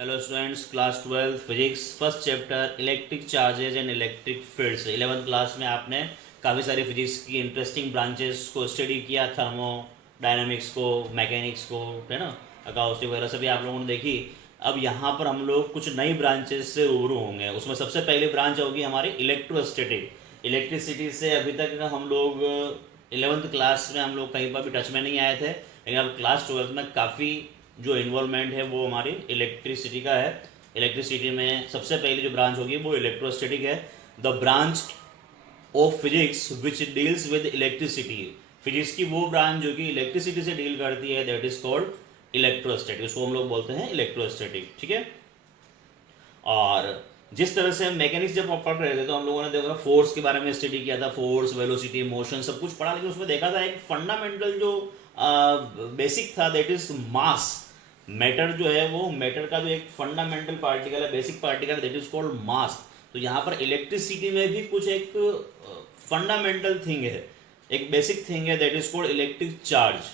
Hello students, class 12 physics first chapter electric charges and electric fields. 11th class में आपने काफ़ी सारी physics की इंटरेस्टिंग ब्रांचेस को स्टडी किया, थर्मो डायनामिक्स को, मैकेनिक्स को, है ना, अकाउस्टिक वगैरह सभी आप लोगों ने देखी। अब यहाँ पर हम लोग कुछ नई ब्रांचेस से रूबरू होंगे। उसमें सबसे पहली ब्रांच होगी हमारी इलेक्ट्रोस्टैटिक। इलेक्ट्रिसिटी से अभी तक हम लोग 11th क्लास में हम लोग कहीं पर भी टच में नहीं आए थे, लेकिन अब क्लास 12 में काफ़ी जो इन्वॉल्वमेंट है वो हमारी इलेक्ट्रिसिटी का है। इलेक्ट्रिसिटी में सबसे पहली जो ब्रांच होगी वो इलेक्ट्रोस्टैटिक है। The branch of physics which deals with electricity. Physics की वो ब्रांच जो कि इलेक्ट्रिसिटी से डील करती है, दैट इज कॉल्ड इलेक्ट्रोस्टैटिक। उसको हम लोग बोलते हैं इलेक्ट्रोस्टैटिक, ठीक है। और जिस तरह से मैकेनिक्स जब पढ़ रहे थे तो हम लोगों ने देखा फोर्स के बारे में स्टडी किया था, फोर्स, वेलोसिटी, मोशन सब कुछ पढ़ा, लेकिन उसमें देखा था एक फंडामेंटल जो बेसिक था, दैट इज मास। मैटर जो है वो मैटर का जो एक फंडामेंटल पार्टिकल है, basic particle, that is called मास। तो यहाँ पर इलेक्ट्रिसिटी में भी कुछ एक फंडामेंटल थिंग है, एक बेसिक थिंग है, that is called electric charge.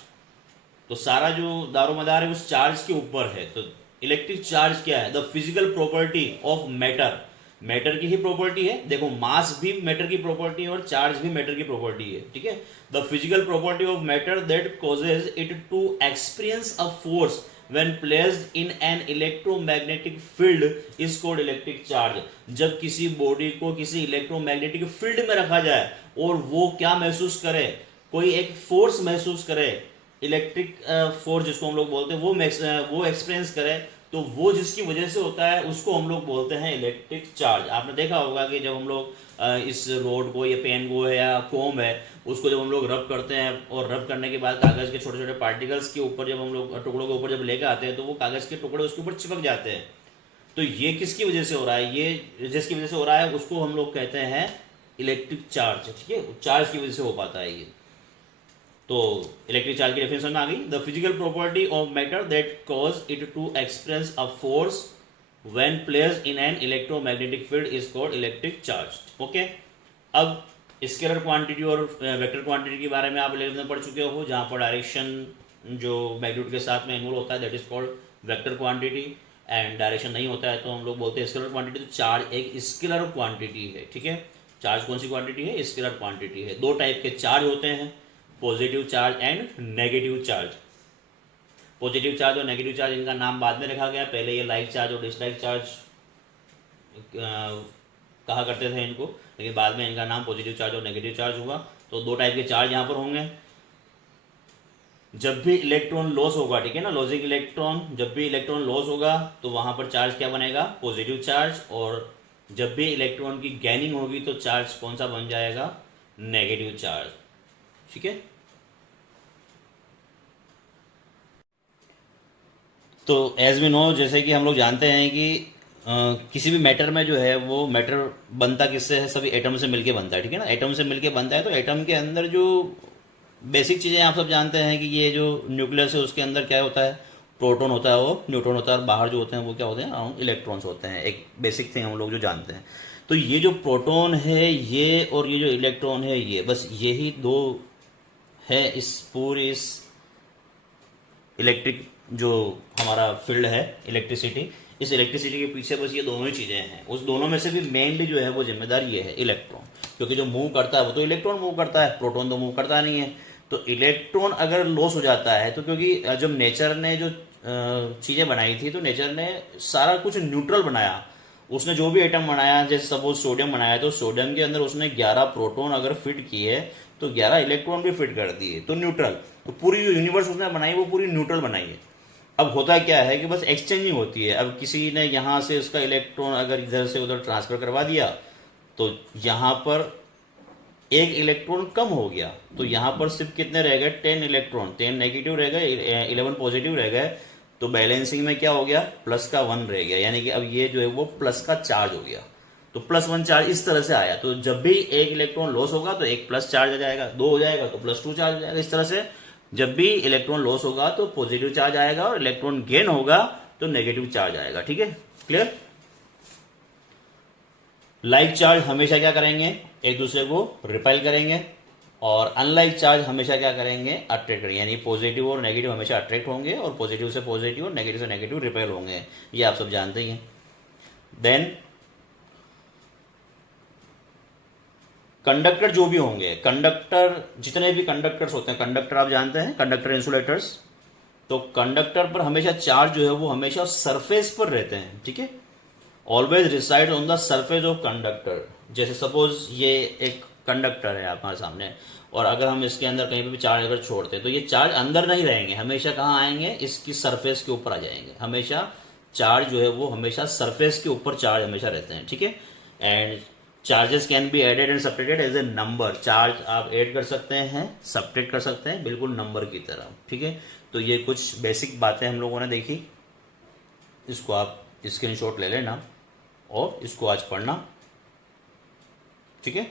तो सारा जो दारोमदार है उस चार्ज के ऊपर है। तो इलेक्ट्रिक चार्ज क्या है? The physical property of matter. Matter की ही प्रॉपर्टी है। देखो, मास भी मैटर की प्रॉपर्टी है और चार्ज भी मैटर की प्रॉपर्टी है, ठीक है। The physical property of matter that causes it to experience a force when placed in an electromagnetic field is called electric charge। जब किसी बॉडी को किसी इलेक्ट्रोमैग्नेटिक फील्ड में रखा जाए और वो क्या महसूस करे, कोई एक फोर्स महसूस करे, इलेक्ट्रिक फोर्स जिसको हम लोग बोलते हैं, वो एक्सपीरियंस करे, तो वो जिसकी वजह से होता है उसको हम लोग बोलते हैं इलेक्ट्रिक चार्ज। आपने देखा होगा कि जब हम लोग इस रोड को, या पेन को है या कोम है, उसको जब हम लोग रब करते हैं और रब करने के बाद कागज़ के छोटे छोटे पार्टिकल्स के ऊपर जब हम लोग टुकड़ों के ऊपर जब लेकर आते हैं तो वो कागज़ के टुकड़े उसके ऊपर चिपक जाते हैं। तो ये किसकी वजह से हो रहा है? ये जिसकी वजह से हो रहा है उसको हम लोग कहते हैं इलेक्ट्रिक चार्ज, ठीक है। चार्ज की वजह से हो पाता है ये। तो इलेक्ट्रिक चार्ज की डेफिनेशन में आ गई, the physical property of matter that cause it to experience a force when placed in an electromagnetic field is called electric charge, okay. अब स्केलर क्वांटिटी और वेक्टर क्वांटिटी के बारे में आप 11th में पढ़ चुके हो, जहां पर डायरेक्शन जो मैग्नीट्यूड के साथ में इन्वॉल्व होता है, that is called vector quantity. And direction नहीं होता है तो हम लोग बोलते हैं स्केलर क्वांटिटी। तो चार्ज एक स्केलर क्वांटिटी है, ठीक है। चार्ज कौन सी क्वांटिटी है? स्केलर क्वांटिटी है। दो टाइप के चार्ज होते हैं, positive charge and negative charge. Positive charge और नेगेटिव चार्ज, इनका नाम बाद में रखा गया। पहले ये लाइक चार्ज और डिसलाइक चार्ज कहा करते थे इनको, लेकिन बाद में इनका नाम पॉजिटिव चार्ज और नेगेटिव चार्ज हुआ। तो दो टाइप के चार्ज यहाँ पर होंगे। जब भी इलेक्ट्रॉन लॉस होगा, ठीक है ना, लॉसिंग इलेक्ट्रॉन, जब भी इलेक्ट्रॉन लॉस होगा तो वहां पर चार्ज क्या बनेगा? Positive charge. और जब भी इलेक्ट्रॉन की गैनिंग होगी तो चार्ज कौन सा बन जाएगा? नेगेटिव चार्ज, ठीक है। तो एज वी नो, जैसे कि हम लोग जानते हैं कि किसी भी मैटर में जो है वो मैटर बनता किससे है? सभी एटम से मिलके बनता है, ठीक है ना। एटम से मिलके बनता है। तो एटम के अंदर जो बेसिक चीज़ें आप सब जानते हैं कि ये जो न्यूक्लियस है उसके अंदर क्या होता है? प्रोटॉन होता है, वो न्यूट्रॉन होता है, और बाहर जो होते हैं वो क्या होते हैं? अराउंड इलेक्ट्रॉन्स होते हैं। एक बेसिक थिंग हम लोग जो जानते हैं। तो ये जो प्रोटॉन है ये, और ये जो इलेक्ट्रॉन है ये, बस यही दो है इस पूरी इस इलेक्ट्रिक जो हमारा फील्ड है, इलेक्ट्रिसिटी। इस इलेक्ट्रिसिटी के पीछे बस ये दोनों ही चीज़ें हैं। उस दोनों में से भी मेनली जो है वो जिम्मेदार ये है, इलेक्ट्रॉन। क्योंकि जो मूव करता है वो तो इलेक्ट्रॉन मूव करता है, प्रोटॉन तो मूव करता नहीं है। तो इलेक्ट्रॉन अगर लॉस हो जाता है तो, क्योंकि जब नेचर ने जो चीज़ें बनाई थी तो नेचर ने सारा कुछ न्यूट्रल बनाया। उसने जो भी एटम बनाया, जैसे सपोज सोडियम बनाया, तो सोडियम के अंदर उसने 11 प्रोटॉन अगर फिट किए तो 11 इलेक्ट्रॉन भी फिट कर दिए, तो न्यूट्रल। तो पूरी जो यूनिवर्स उसने बनाई वो पूरी न्यूट्रल बनाई है। अब होता क्या है कि बस एक्सचेंजिंग होती है। अब किसी ने यहाँ से उसका इलेक्ट्रॉन अगर इधर से उधर ट्रांसफर करवा दिया तो यहाँ पर एक इलेक्ट्रॉन कम हो गया। तो यहाँ पर सिर्फ कितने रह गए? 10 इलेक्ट्रॉन। 10 नेगेटिव रह गए, 11 पॉजिटिव रह गए। तो बैलेंसिंग में क्या हो गया? प्लस का 1 रह गया। यानी कि अब ये जो है वो प्लस का चार्ज हो गया। तो +1 चार्ज इस तरह से आया। तो जब भी एक इलेक्ट्रॉन लॉस होगा तो एक प्लस चार्ज आ जाएगा, 2 हो जाएगा तो +2 चार्ज आ जाएगा। इस तरह से जब भी इलेक्ट्रॉन लॉस होगा तो पॉजिटिव चार्ज आएगा, और इलेक्ट्रॉन गेन होगा तो नेगेटिव चार्ज आएगा, ठीक है। क्लियर? लाइक चार्ज हमेशा क्या करेंगे? एक दूसरे को रिपेल करेंगे, और अनलाइक चार्ज हमेशा क्या करेंगे, अट्रैक्ट करेंगे, यानी पॉजिटिव और नेगेटिव हमेशा अट्रैक्ट होंगे और पॉजिटिव से पॉजिटिव और नेगेटिव से नेगेटिव रिपेल होंगे, ये आप सब जानते ही हैं। देन कंडक्टर जो भी होंगे, कंडक्टर जितने भी कंडक्टर्स होते हैं, कंडक्टर आप जानते हैं, कंडक्टर इंसुलेटर्स, तो कंडक्टर पर हमेशा चार्ज जो है वो हमेशा सरफेस पर रहते हैं, ठीक है, always reside on the surface of conductor. जैसे सपोज ये एक कंडक्टर है हमारे सामने, और अगर हम इसके अंदर कहीं पे भी चार्ज अगर छोड़ते हैं तो ये चार्ज अंदर नहीं रहेंगे, हमेशा कहाँ आएंगे, इसकी सरफेस के ऊपर आ जाएंगे। हमेशा चार्ज जो है वो हमेशा सरफेस के ऊपर चार्ज हमेशा रहते हैं, ठीक है। And charges can be added and subtracted as a number, charge आप ऐड कर सकते हैं, सब्ट्रैक्ट कर सकते हैं, बिल्कुल नंबर की तरह, ठीक है। तो ये कुछ बेसिक बातें हम लोगों ने देखी, इसको आप स्क्रीनशॉट ले लेना और इसको आज पढ़ना, ठीक है।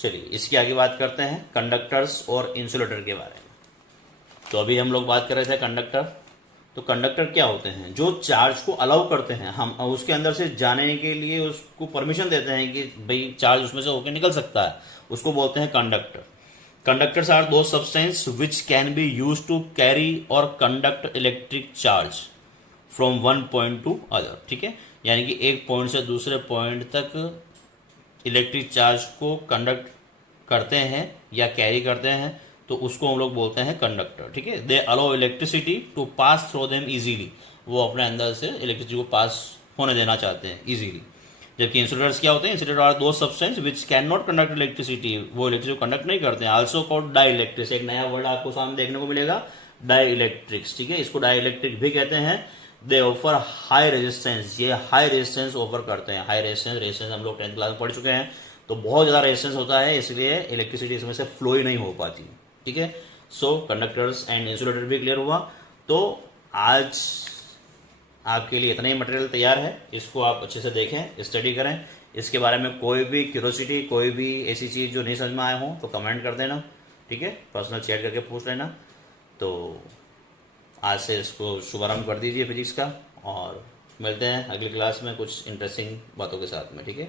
चलिए इसकी आगे बात करते हैं कंडक्टर्स और इंसुलेटर के बारे में। तो अभी हम लोग बात कर रहे थे कंडक्टर। तो कंडक्टर क्या होते हैं, जो चार्ज को अलाउ करते हैं, हम उसके अंदर से जाने के लिए उसको परमिशन देते हैं कि भाई चार्ज उसमें से होकर निकल सकता है, उसको बोलते हैं conductor. Conductors are the substance which can be use to carry और conduct electric charge from one point to other, ठीक है, यानी कि एक पॉइंट से दूसरे पॉइंट तक इलेक्ट्रिक चार्ज को कंडक्ट करते हैं या कैरी करते हैं, तो उसको हम लोग बोलते हैं कंडक्टर, ठीक है। They allow electricity to pass through them easily, वो अपने अंदर से इलेक्ट्रिसिटी को पास होने देना चाहते हैं इजीली। जबकि इंसुलेटर्स क्या होते हैं, insulator are the substance which can not conduct electricity, वो इलेक्ट्रिसिटी को कंडक्ट नहीं करते हैं। आल्सो कॉल्ड डाई इलेक्ट्रिक्स, एक नया वर्ड आपको सामने देखने को मिलेगा, डाई इलेक्ट्रिक्स, ठीक है, इसको डाई इलेक्ट्रिक भी कहते हैं। दे ऑफर हाई रेजिस्टेंस, ये हाई रेजिस्टेंस ऑफर करते हैं। हाई रेजिस्टेंस हम लोग 10th क्लास में पढ़ चुके हैं, तो बहुत ज़्यादा रेजिस्टेंस होता है, इसलिए इलेक्ट्रिसिटी इसमें से फ्लो ही नहीं हो पाती, ठीक है। सो कंडक्टर्स एंड इंसुलेटर भी क्लियर हुआ। तो आज आपके लिए इतना ही मटेरियल तैयार है, इसको आप अच्छे से देखें, स्टडी करें। इसके बारे में कोई भी क्यूरोसिटी, कोई भी ऐसी चीज़ जो नहीं समझ में आए हो तो कमेंट कर देना, ठीक है, पर्सनल चैट करके पूछ लेना। तो आज से इसको शुभारंभ कर दीजिए फिजिक्स का, और मिलते हैं अगली क्लास में कुछ इंटरेस्टिंग बातों के साथ में, ठीक है।